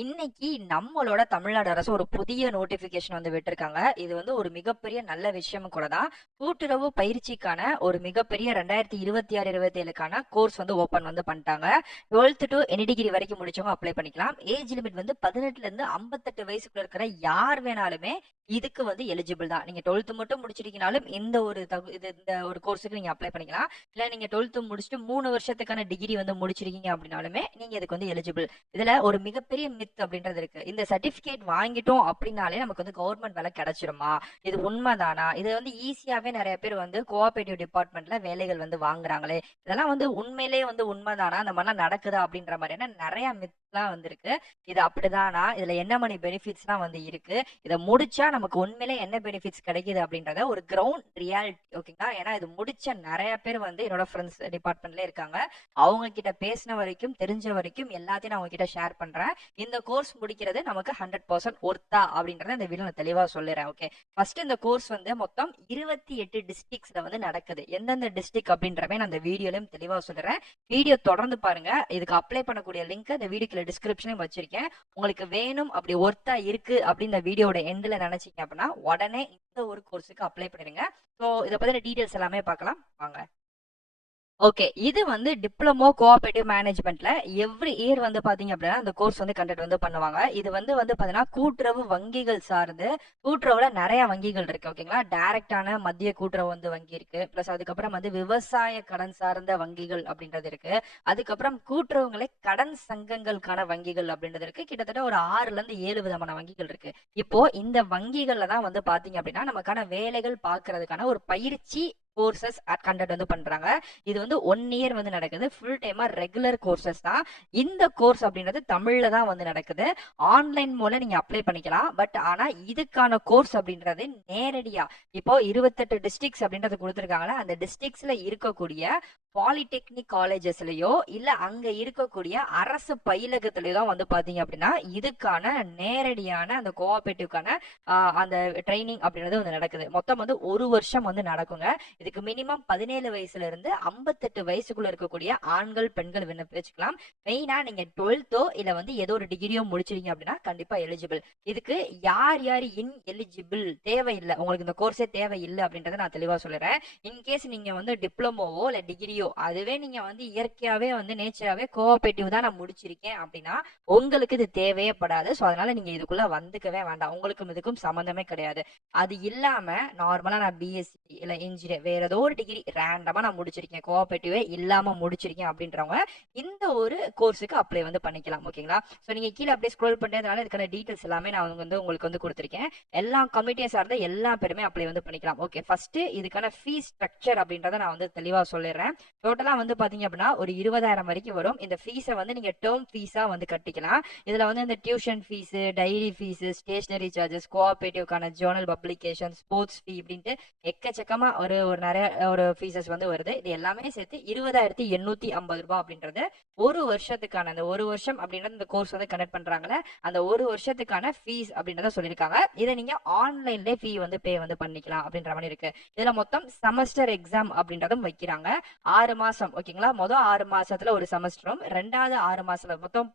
இன்னைக்கு நம்மளோட தமிழ்நாடு அரசு ஒரு புதிய நோட்டிபிகேஷன் வந்து விட்டிருக்காங்க. இது வந்து ஒரு மிகப்பெரிய நல்ல விஷயமும் கூட தான். கூட்டுறவு பயிற்சிக்கான ஒரு மிகப்பெரிய 2026-27க்கான கோர்ஸ் வந்து ஓபன் வந்து பண்ணிட்டாங்க. 12th டு எனி டிகிரி வரைக்கும் முடிச்சவங்க அப்ளை பண்ணிக்கலாம். ஏஜ் லிமிட் வந்து 18ல இருந்து 58 வயசுக்குள்ள இருக்கிற யார் வேணாலுமே இதுக்கு வந்து எலிஜிபிள் தான். நீங்க 12th மட்டும் முடிச்சிருக்கீங்கனாலும் இந்த ஒரு கோர்ஸுக்கு நீங்க அப்ளை பண்ணிக்கலாம். இல்ல நீங்க 12th முடிச்சுட்டு 3 வருஷத்துக்கான டிகிரி வந்து முடிச்சிருக்கீங்க அப்படின்னாலுமே நீங்க இதுக்கு வந்து எலிஜிபிள். இதுல ஒரு மிகப்பெரிய மித் அப்படின்றது இருக்கு. இந்த சர்டிபிகேட் வாங்கிட்டோம் அப்படின்னாலே நமக்கு வந்து கவர்மெண்ட் வேலை கிடைச்சிருமா? இது உண்மைதானா? இது வந்து ஈஸியாவே நிறைய பேர் வந்து கோஆபரேட்டிவ் டிபார்ட்மெண்ட்ல வேலைகள் வந்து வாங்குறாங்களே, இதெல்லாம் வந்து உண்மையிலேயே வந்து உண்மைதானா? இந்த மாதிரிலாம் நடக்குதா அப்படின்ற மாதிரியான நிறைய மித்லாம் வந்து இருக்கு. இது அப்படிதானா? இதுல என்ன மாதிரி பெனிஃபிட்ஸ்லாம் வந்து இருக்கு? இதை முடிச்சா நமக்கு உண்மையிலே என்ன பெனிஃபிட்ஸ் கிடைக்குது அப்படின்றத ஒரு கிரவுண்ட் ரியாலிட்டி, ஓகேங்களா? ஏன்னா இது முடிச்ச நிறைய பேர் வந்து என்னோட ஃப்ரெண்ட்ஸ் டிபார்ட்மெண்ட்ல இருக்காங்க. அவங்க கிட்ட பேசின வரைக்கும் தெரிஞ்ச வரைக்கும் எல்லாத்தையும் நான் அவங்க கிட்ட ஷேர் பண்றேன். இந்த கோர்ஸ் முடிக்கிறது நமக்கு 100% ஒர்த்தா அப்படின்றத இந்த வீடியோ நான் தெளிவா சொல்லிடுறேன். ஓகே, ஃபர்ஸ்ட் இந்த கோர்ஸ் வந்து மொத்தம் 28 டிஸ்ட்ரிக்ட்ஸ்ல வந்து நடக்குது. எந்தெந்த டிஸ்ட்ரிக்ட் அப்படின்றமே நான் இந்த வீடியோலயும் தெளிவா சொல்லிடுறேன். வீடியோ தொடர்ந்து பாருங்க. இதுக்கு அப்ளை பண்ணக்கூடிய லிங்க் இந்த வீடியோக்குள்ள டிஸ்கிரிப்ஷன்லயும் வச்சிருக்கேன். உங்களுக்கு வேணும் அப்படி ஒர்த்தா இருக்கு அப்படின்னு இந்த வீடியோட எண்ட்ல நினைச்சீங்க அப்படின்னா உடனே இந்த ஒரு கோர்ஸுக்கு அப்ளை பண்ணிடுங்க. ஸோ இதை பத்தின டீடைல்ஸ் எல்லாமே பார்க்கலாம் வாங்க. ஓகே, இது வந்து டிப்ளமோ கோஆபரேட்டிவ் மேனேஜ்மெண்ட்ல எவ்ரி இயர் வந்து பாத்தீங்க அப்படின்னா அந்த கோர்ஸ் வந்து கண்டக்ட் வந்து பண்ணுவாங்க. இது வந்து பாத்தீங்கன்னா கூட்டுறவு வங்கிகள் சார்ந்து, கூட்டுறவுல நிறைய வங்கிகள் இருக்கு, ஓகேங்களா? டைரக்டான மத்திய கூட்டுறவு வந்து வங்கி இருக்கு. பிளஸ் அதுக்கப்புறம் வந்து விவசாய கடன் சார்ந்த வங்கிகள் அப்படின்றது இருக்கு. அதுக்கப்புறம் கூட்டுறவுகளை கடன் சங்கங்களுக்கான வங்கிகள் அப்படின்றது இருக்கு. கிட்டத்தட்ட ஒரு 6ல இருந்து 7 விதமான வங்கிகள் இருக்கு. இப்போ இந்த வங்கிகள்ல தான் வந்து பாத்தீங்க அப்படின்னா நமக்கான வேலைகள் பாக்குறதுக்கான ஒரு பயிற்சி கோர்சஸ் கண்டக்ட் வந்து பண்றாங்க. இது வந்து 1 இயர் வந்து நடக்குது. ஃபுல் டைமா ரெகுலர் கோர்சஸ் தான். இந்த கோர்ஸ் அப்படின்றது தமிழ்ல தான் வந்து நடக்குது. ஆன்லைன் மூலம் நீங்க அப்ளை பண்ணிக்கலாம். பட் ஆனா இதுக்கான கோர்ஸ் அப்படின்றது நேரடியா இப்போ 28 டிஸ்ட்ரிக்ட்ஸ் அப்படின்றது கொடுத்துருக்காங்களா, அந்த டிஸ்ட்ரிக்ட்ஸ்ல இருக்கக்கூடிய பாலிடெக்னிக் காலேஜஸ்லயோ இல்ல அங்க இருக்கக்கூடிய அரசு பயிலகத்திலயோ தான் வந்து பாத்தீங்க அப்படின்னா இதுக்கான நேரடியான அந்த கோஆபரேட்டிவ்க்கான அந்த ட்ரைனிங் அப்படின்றது வந்து நடக்குது. மொத்தம் வந்து 1 வருஷம் வந்து நடக்குங்க. இதுக்கு மினிமம் 17 வயசுல இருந்து 58 வயசுக்குள்ள இருக்கக்கூடிய ஆண்கள் பெண்கள் விண்ணப்பிச்சுக்கலாம். மெயினா நீங்க 12தோ இல்ல வந்து ஏதோ ஒரு டிகிரியோ முடிச்சிருக்கீங்க அப்படின்னா கண்டிப்பா எலிஜிபிள். இதுக்கு யார் யார் இன் எலிஜிபிள் தேவையில்லை, உங்களுக்கு இந்த கோர்ஸே தேவையில்லை அப்படின்றத நான் தெளிவா சொல்லுறேன். இன்கேஸ் நீங்க வந்து டிப்ளமோவோ இல்ல டிகிரியோ அதுவே நீங்க வந்து இயற்கையாவே வந்து நேச்சராவே கோஆபரேட்டிவ் தான் நான் முடிச்சிருக்கேன் அப்படின்னா உங்களுக்கு இது தேவையே படாது. ஸோ அதனால நீங்க இதுக்குள்ள வந்துக்கவே வேண்டாம். உங்களுக்கும் இதுக்கும் சம்மந்தமே கிடையாது. அது இல்லாம நார்மலா நான் பிஎஸ்சி இல்ல இன்ஜினியர் வேற ஏதோ ஒரு டிகிரி ரேண்டமா நான் முடிச்சிருக்கேன், கோஆபரேட்டிவே இல்லாம முடிச்சிருக்கேன் அப்படின்றவங்க இந்த ஒரு கோர்ஸுக்கு அப்ளை வந்து பண்ணிக்கலாம், ஓகேங்களா? ஸோ நீங்க கீழே அப்படியே ஸ்க்ரோல் பண்றதுனால இதுக்கான டீடைல்ஸ் எல்லாமே நான் வந்து உங்களுக்கு வந்து கொடுத்துருக்கேன். எல்லா கமிட்டியை சார்ந்த எல்லா பேருமே அப்ளை வந்து பண்ணிக்கலாம். ஓகே, ஃபர்ஸ்ட் இதுக்கான ஃபீஸ் ஸ்ட்ரக்சர் அப்படின்றத நான் வந்து தெளிவா சொல்லிடுறேன். டோட்டலா வந்து பாத்தீங்க அப்படின்னா ஒரு 20,000 வரைக்கும் வரும். இந்த ஃபீஸை வந்து நீங்க டேர்ம் ஃபீஸா வந்து கட்டிக்கலாம். இதுல வந்து இந்த tuition fees, diary fees, stationery charges, கோஆபரேட்டிவ்க்கான ஜேர்னல் பப்ளிகேஷன், ஸ்போர்ட்ஸ் ஃபீ இப்படின்ட்டு எக்கச்சக்கமா ஒரு ஒரு நிறைய ஒரு ஃபீஸஸ் வந்து வருது. இது எல்லாமே சேர்த்து 20,850 ரூபாய் அப்படின்றது ஒரு வருஷத்துக்கான, அந்த ஒரு வருஷம் அப்படின்றது இந்த கோர்ஸ் வந்து கண்டக்ட் பண்றாங்கல்ல, அந்த ஒரு வருஷத்துக்கான ஃபீஸ் அப்படின்றத சொல்லியிருக்காங்க. இதை நீங்க ஆன்லைன்ல ஃபீ வந்து பே வந்து பண்ணிக்கலாம் அப்படின்ற மாதிரி இருக்கு. இதுல மொத்தம் செமஸ்டர் எக்ஸாம் அப்படின்றதும் வைக்கிறாங்க. 6 மாசம், ஓகேங்களா? மொதல் 6 மாசத்துல ஒரு செமஸ்டரும், ரெண்டாவது 6 மாசத்துல மொத்தம்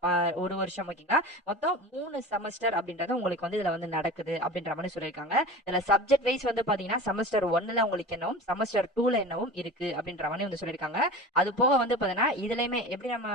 ஒரு வருஷம், ஓகேங்களா? மொத்தம் 3 செமஸ்டர் அப்படின்றது உங்களுக்கு வந்து இதுல வந்து நடக்குது அப்படின்ற மாதிரி சொல்லியிருக்காங்க. இதுல சப்ஜெக்ட் வைஸ் வந்து பாத்தீங்கன்னா செமஸ்டர் 1ல உங்களுக்கு என்னவும் செமஸ்டர் 2ல என்னவும் இருக்கு அப்படின்ற மாதிரி வந்து சொல்லியிருக்காங்க. அது போக வந்து பாத்தீங்கன்னா இதுலயுமே எப்படி நம்ம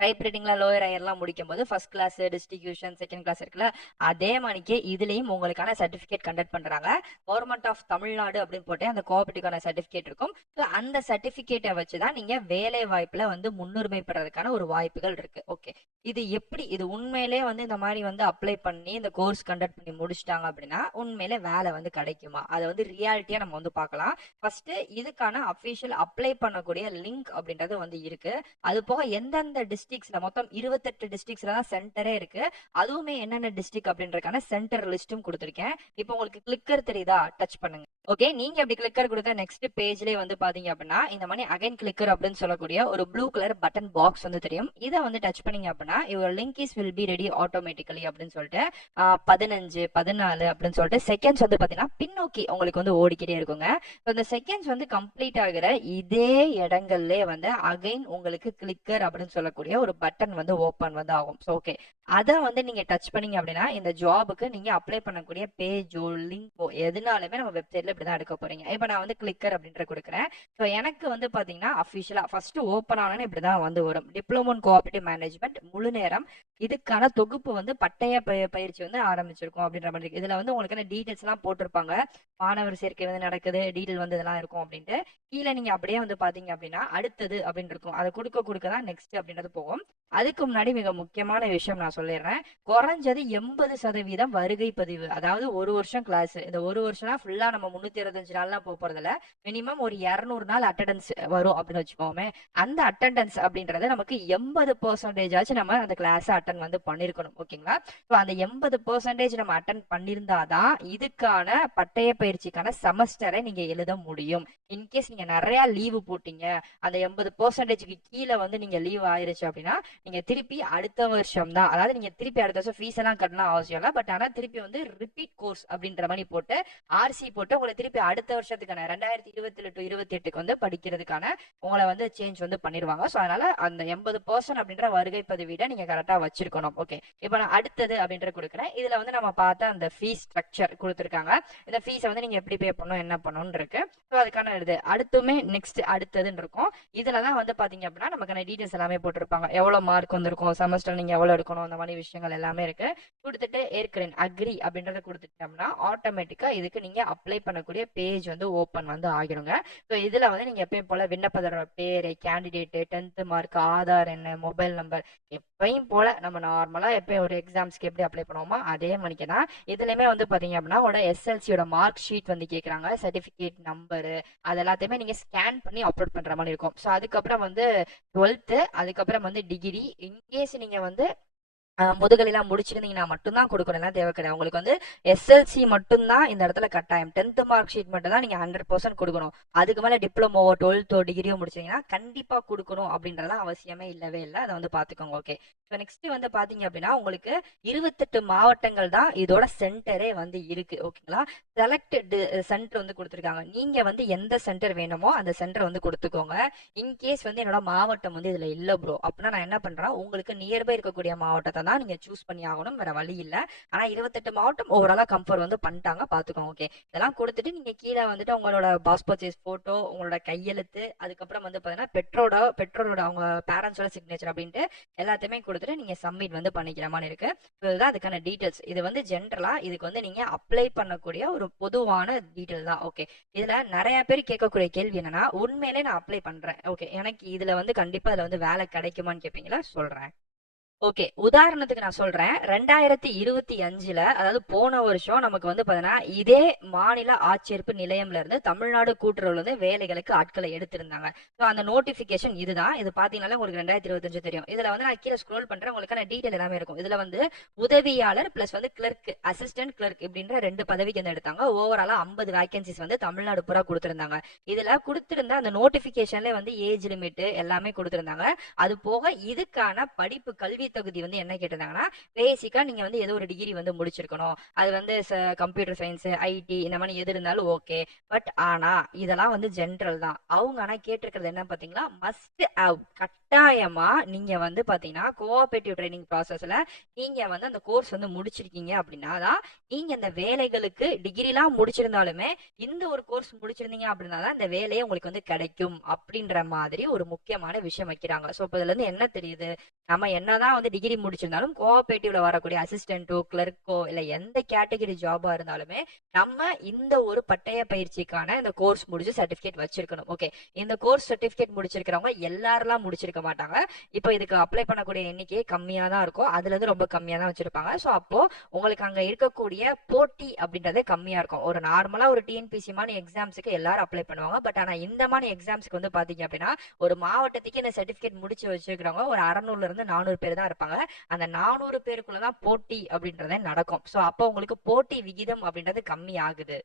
டைப் ரைட்டிங்ல லோயர் ஹையர்லாம் முடிக்கும் போது first class distribution second class இருக்குல்ல, அதே மாதிரிக்கே இதுலயும் உங்களுக்கான சர்டிபிகேட் கண்டக்ட் பண்றாங்க. கவர்மெண்ட் ஆஃப் தமிழ்நாடு அப்படின்னு போட்டு அந்த கோஆபரேட்டிவ்கான சர்டிபிகேட் இருக்கும். அந்த சர்டிபிகேட்டை வச்சுதான் நீங்க வேலை வாய்ப்புல வந்து முன்னுரிமை பெறதுக்கான ஒரு வாய்ப்புகள் இருக்கு. ஓகே, இது எப்படி, இது உண்மையிலே வந்து இந்த மாதிரி வந்து அப்ளை பண்ணி இந்த கோர்ஸ் கண்டக்ட் பண்ணி முடிச்சிட்டாங்க அப்படின்னா உண்மையிலே வேலை வந்து கிடைக்குமா, அதை வந்து ரியாலிட்டியா நம்ம வந்து பார்க்கலாம். ஃபர்ஸ்ட் இதுக்கான அபிஷியல் அப்ளை பண்ணக்கூடிய லிங்க் அப்படின்றது வந்து இருக்கு. அது போக எந்தெந்த டிஸ்ட்ரிக்ட்ஸ்ல மொத்தம் 28 டிஸ்ட்ரிக்ட்ஸ்ல தான் சென்டரே இருக்கு. அதுவுமே என்னென்ன டிஸ்ட்ரிக்ட் அப்படின்றதுக்கான சென்டர் லிஸ்டும் கொடுத்துருக்கேன். இப்போ உங்களுக்கு கிளிக்கர் தெரியுதா, டச் பண்ணுங்க. ஓகே, நீங்க அப்படி கிளிக்கர் கொடுத்த நெக்ஸ்ட் பேஜ்லயே வந்து பாத்தீங்க அப்படின்னா இந்த மாதிரி அகைன் கிளிக்கர் அப்படின்னு சொல்லக்கூடிய ஒரு ப்ளூ கலர் பட்டன் பாக்ஸ் வந்து தெரியும். இதை வந்து டச் பண்ணீங்க அப்படின்னா your link is will be ready automatically அப்படின்னு சொல்லிட்டு 15 14 அப்படின்னு சொல்லிட்டு செகண்ட்ஸ் வந்து பாத்தீங்கன்னா பின்னோக்கி உங்களுக்கு வந்து ஓடிக்கிட்டே இருக்குங்க. இந்த செகண்ட்ஸ் வந்து கம்ப்ளீட் ஆகிற இதே இடங்கள்ல வந்து அகைன் உங்களுக்கு கிளிக்கர் அப்படின்னு சொல்லக்கூடிய ஒரு பட்டன் வந்து ஓபன் வந்து ஆகும். ஸோ ஓகே, அத வந்து நீங்க டச் பண்ணீங்க அப்படின்னா, இந்த ஜாப்க்கு நீங்க அப்ளை பண்ணக்கூடிய பேஜோ, லிங்கோ எதுனாலுமே நம்ம வெப்சைட்ல இப்படிதான் எடுக்க போறீங்க. இப்ப நான் வந்து கிளிக்கர் அப்படின்ற குடுக்குறேன். ஸோ எனக்கு வந்து பாத்தீங்கன்னா, அஃபிஷியலா ஃபர்ஸ்ட் ஓப்பன் ஆனோனே இப்படிதான் வந்து வரும். டிப்ளமோ இன் கோஆப்பரேட்டிவ் மேனேஜ்மென்ட் முழு நேரம். இதுக்கான தொகுப்பு வந்து பட்டய பயிற்சி வந்து ஆரம்பிச்சிருக்கோம் அப்படின்ற மாதிரி இருக்கு. இதுல வந்து உங்களுக்கான டீடைல்ஸ் எல்லாம் போட்டிருப்பாங்க. மாணவர் சேர்க்கை வந்து நடக்குது, டீடைல் வந்து இதெல்லாம் இருக்கும் அப்படின்ட்டு. கீழ நீங்க அப்படியே வந்து பாத்தீங்க அப்படின்னா, அடுத்தது அப்படின்னு இருக்கும். அத குடுக்க தான் நெக்ஸ்ட் அப்படின்றது போகும். அதுக்கு முன்னாடி மிக முக்கியமான விஷயம் நான் சொல்லிடுறேன். குறைஞ்சது 80% வருகை பதிவு. அதாவது ஒரு வருஷம் கிளாஸ். இந்த ஒரு வருஷம்னா ஃபுல்லா நம்ம 365 நாள்லாம் போறதில்ல. மினிமம் ஒரு 200 நாள் அட்டெண்டன்ஸ் வரும் அப்படின்னு வச்சுக்கோமே. அந்த அட்டெண்டன்ஸ் அப்படின்றது நமக்கு 80% ஆச்சு நம்ம அந்த கிளாஸ் அட்டன் வந்து பண்ணிருக்கணும். ஓகேங்களா? ஸோ அந்த 80% நம்ம அட்டன் பண்ணியிருந்தாதான் இதுக்கான பட்டய பயிற்சிக்கான செமஸ்டரை நீங்க எழுத முடியும். இன்கேஸ் நீங்க நிறைய லீவு போட்டீங்க, அந்த 80%க்கு கீழே வந்து நீங்க லீவ் ஆயிருச்சு அப்படின்னா நீங்க திருப்பி அடுத்த வருஷம் தான், அதாவது நீங்க திருப்பி அடுத்த வருஷம் ஃபீஸ் எல்லாம் கட்டணும் அவசியம் இல்லை. பட் ஆனா திருப்பி வந்து ரிப்பீட் கோர்ஸ் அப்படின்ற மாதிரி போட்டு ஆர்சி போட்டு உங்களை திருப்பி அடுத்த வருஷத்துக்கான 2027 டு 28க்கு வந்து படிக்கிறதுக்கான உங்களை வந்து சேஞ்ச் வந்து பண்ணிருவாங்க. ஸோ அதனால அந்த 80% அப்படின்ற வருகை பதிவீடை நீங்க கரெக்டா வச்சிருக்கணும். ஓகே, இப்போ நான் அடுத்தது அப்படின்ற கொடுக்குறேன். இதுல வந்து நம்ம பார்த்த அந்த ஃபீஸ் ஸ்ட்ரக்சர் கொடுத்துருக்காங்க. இந்த ஃபீஸை வந்து நீங்க எப்படி பே பண்ணணும் என்ன பண்ணணும்னு இருக்கு. ஸோ அதுக்கான இது அடுத்துமே நெக்ஸ்ட் அடுத்ததுன்னு இருக்கும். இதுலதான் வந்து பாத்தீங்க அப்படின்னா நமக்கான டீடைல்ஸ் எல்லாமே போட்டிருப்பாங்க. எவ்வளவு மார்க் வந்திருக்கும், செமஸ்டர் நீங்க எவ்வளவு எடுக்கணும், அந்த மாதிரி விஷயங்கள் எல்லாமே இருக்கு. கொடுத்துட்டு ஏற்கிறேன் அக்ரி அப்படின்றத கொடுத்துட்டோம்னா ஆட்டோமேட்டிக்கா இதுக்கு நீங்க அப்ளை பண்ணக்கூடிய பேஜ் வந்து ஓபன் வந்து ஆகிடுங்க. ஸோ இதுல வந்து நீங்க எப்பயும் போல விண்ணப்பதாரர் பேரு, கேண்டிடேட், 10th மார்க், ஆதார் என்ன, மொபைல் நம்பர் எப்பயும் போல நம்ம நார்மலா எப்பயும் ஒரு எக்ஸாம்ஸ்க்கு எப்படி அப்ளை பண்ணுவோமோ அதே மணிக்கு தான் இதுலயுமே வந்து பாத்தீங்க அப்படின்னா உங்களோட எஸ்எல்சியோட மார்க் ஷீட் வந்து கேட்கறாங்க, சர்டிபிகேட் நம்பரு, அது எல்லாத்தையுமே நீங்க ஸ்கேன் பண்ணி அப்லோட் பண்ற மாதிரி இருக்கும். ஸோ அதுக்கப்புறம் வந்து 12th, அதுக்கப்புறம் வந்து டிகிரி. இன்கேஸ் நீங்க வந்து முதுகலைலாம் முடிச்சிருந்தீங்கன்னா மட்டும்தான் கொடுக்கணும், தேவை கிடையாது. உங்களுக்கு வந்து எஸ்எல்சி மட்டும்தான் இந்த இடத்துல கட்டாயம். 10th மார்க் ஷீட் மட்டும் தான் நீங்க 100% கொடுக்கணும். அதுக்கு மேல டிப்ளமோவோ 12th டிகிரியோ முடிச்சீங்கன்னா கண்டிப்பா கொடுக்கணும் அப்படின்றலாம் அவசியமே இல்லவே இல்லை. அதை வந்து பாத்துக்கோங்க. ஓகே, இப்போ நெக்ஸ்ட் வந்து பாத்தீங்க அப்படின்னா உங்களுக்கு 28 மாவட்டங்கள் தான் இதோட சென்டரே வந்து இருக்கு. ஓகேங்களா? செலக்டட் சென்டர் வந்து கொடுத்துருக்காங்க. நீங்க வந்து எந்த சென்டர் வேணுமோ அந்த சென்டர் வந்து கொடுத்துக்கோங்க. இன்கேஸ் வந்து என்னோட மாவட்டம் வந்து இதுல இல்ல ப்ரோ அப்படின்னா நான் என்ன பண்றேன், உங்களுக்கு நியர்பை இருக்கக்கூடிய மாவட்டத்தை தான் நீங்க சூஸ் பண்ணி ஆகணும், வேற வழி இல்ல. ஆனா 28 மாவட்டம் ஓவராலா கம்ஃபர்ட் வந்து பண்ணிட்டாங்க, பாத்துக்கோங்க. ஓகே, இதெல்லாம் கொடுத்துட்டு நீங்க கீழே வந்துட்டு உங்களோட பாஸ்போர்ட் சைஸ் போட்டோ, உங்களோட கையெழுத்து, அதுக்கப்புறம் வந்து பாத்தீங்கன்னா பெற்றோரோட அவங்க பேரண்ட்ஸோட சிக்னேச்சர் அப்படின்ட்டு எல்லாத்தையுமே கொடுத்துட்டு நீங்க சப்மிட் வந்து பண்ணிக்கிற மாதிரி இருக்கு. இதுதான் அதுக்கான டீடைல்ஸ். இது வந்து ஜென்ரலா இதுக்கு வந்து நீங்க அப்ளை பண்ணக்கூடிய ஒரு பொதுவான டீடைல் தான். ஓகே, இதுல நிறைய பேர் கேட்கக்கூடிய கேள்வி என்னன்னா, உண்மையிலே நான் அப்ளை பண்றேன், ஓகே எனக்கு இதுல வந்து கண்டிப்பா இதுல வந்து வேலை கிடைக்குமான்னு கேட்பீங்களா, சொல்றேன். ஓகே, உதாரணத்துக்கு நான் சொல்றேன். 2025ல அதாவது போன வருஷம் நமக்கு வந்து பாத்தீங்கன்னா இதே மாநில ஆட்சேர்ப்பு நிலையம்ல இருந்து தமிழ்நாடு கூட்டுறவுல இருந்து வேலைகளுக்கு ஆட்களை எடுத்திருந்தாங்க. ஸோ அந்த நோட்டிபிகேஷன் இதுதான். இது பாத்தீங்கன்னா உங்களுக்கு 2025 தெரியும். இதுல வந்து நான் கீழே ஸ்க்ரோல் பண்றேன், உங்களுக்கான டீடைல் எல்லாமே இருக்கும். இதுல வந்து உதவியாளர் பிளஸ் வந்து கிளர்க், அசிஸ்டன்ட் கிளர்க் இப்படின்ற 2 பதவிக்கு வந்து எடுத்தாங்க. ஓவராலா 50 வேகன்சிஸ் வந்து தமிழ்நாடு பூரா கொடுத்திருந்தாங்க. இதுல கொடுத்திருந்த அந்த நோட்டிபிகேஷன்ல வந்து ஏஜ் லிமிட் எல்லாமே கொடுத்திருந்தாங்க. அது போக இதுக்கான படிப்பு கல்வி தகுதி வந்து என்ன கேட்டிருந்தாங்கன்னா, பேசிக்கா நீங்க வந்து ஏதோ ஒரு டிகிரி வந்து முடிச்சிருக்கணும். அது வந்து கம்ப்யூட்டர் சயின்ஸ், ஐடி இந்த மாதிரி எது இருந்தாலும் ஓகே. பட் ஆனா இதெல்லாம் வந்து ஜென்ரல் தான். அவங்க ஆனா கேட்டிருக்கிறது என்ன பாத்தீங்களா, மஸ்ட் ஹவ், கட்டாயமா நீங்க வந்து பாத்தீங்கன்னா கோஆபரேட்டிவ் ட்ரைனிங் ப்ராசஸ்ல நீங்க வந்து அந்த கோர்ஸ் வந்து முடிச்சிருக்கீங்க அப்படின்னா தான் நீங்க இந்த வேலைகளுக்கு டிகிரிலாம் முடிச்சிருந்தாலுமே இந்த ஒரு கோர்ஸ் முடிச்சிருந்தீங்க அப்படின்னா தான் இந்த வேலையை உங்களுக்கு வந்து கிடைக்கும் அப்படின்ற மாதிரி ஒரு முக்கியமான விஷயம் வைக்கிறாங்க. ஸோ இப்போ இதுல இருந்து என்ன தெரியுது, நம்ம என்னதான் வந்து டிகிரி முடிச்சிருந்தாலும் கோஆபரேட்டிவ்ல வரக்கூடிய அசிஸ்டன்ட்டோ கிளர்க்கோ இல்ல எந்த கேட்டகரி ஜாபா இருந்தாலுமே நம்ம இந்த ஒரு பட்டய பயிற்சிக்கான இந்த கோர்ஸ் முடிச்சு சர்டிபிகேட் வச்சிருக்கணும். ஓகே, இந்த கோர்ஸ் சர்டிபிகேட் முடிச்சிருக்கிறவங்க எல்லாரெல்லாம் முடிச்சிருக்க மாட்டாங்க. இப்போ இதுக்கு அப்ளை பண்ணக்கூடிய எண்ணிக்கை கம்மியா தான் இருக்கும், அதுல இருந்து ரொம்ப கம்மியா தான் வச்சிருப்பாங்க. ஸோ அப்போ உங்களுக்கு அங்க இருக்கக்கூடிய போட்டி அப்படின்றதே கம்மியா இருக்கும். ஒரு நார்மலா ஒரு டிஎன்பிசி மாதிரி எக்ஸாம்ஸுக்கு எல்லாரும் அப்ளை பண்ணுவாங்க. பட் ஆனா இந்த மாதிரி எக்ஸாம்ஸ்க்கு வந்து பாத்தீங்க அப்படின்னா ஒரு மாவட்டத்துக்கு இந்த சர்டிபிகேட் முடிச்சு வச்சிருக்கிறவங்க ஒரு 600ல இருந்து 400 பேர் தான் இருப்பாங்க. அந்த 400 பேருக்குள்ளதான் போட்டி அப்படின்றதே நடக்கும். சோ அப்போ உங்களுக்கு போட்டி விகிதம் அப்படின்றது கம்மி ஆகுது.